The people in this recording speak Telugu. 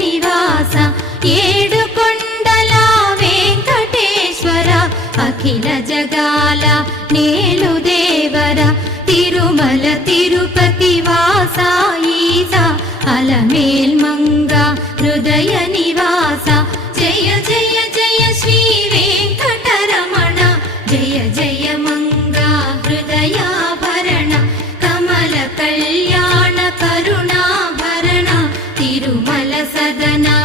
నివాస ఏడుకొండల వెంకటేశ్వర అఖిల జగాల నేలు దేవర తిరుమల తిరుపతి వాస ఈస అలమేల్ మంగ హృదయ నివాస జయ జయ జయ శ్రీ వెంకటరమణ జయ జయ మంగ హృదయాభరణ కమల కళ్యాణ కరుణాభరణ తిరుమల సదనా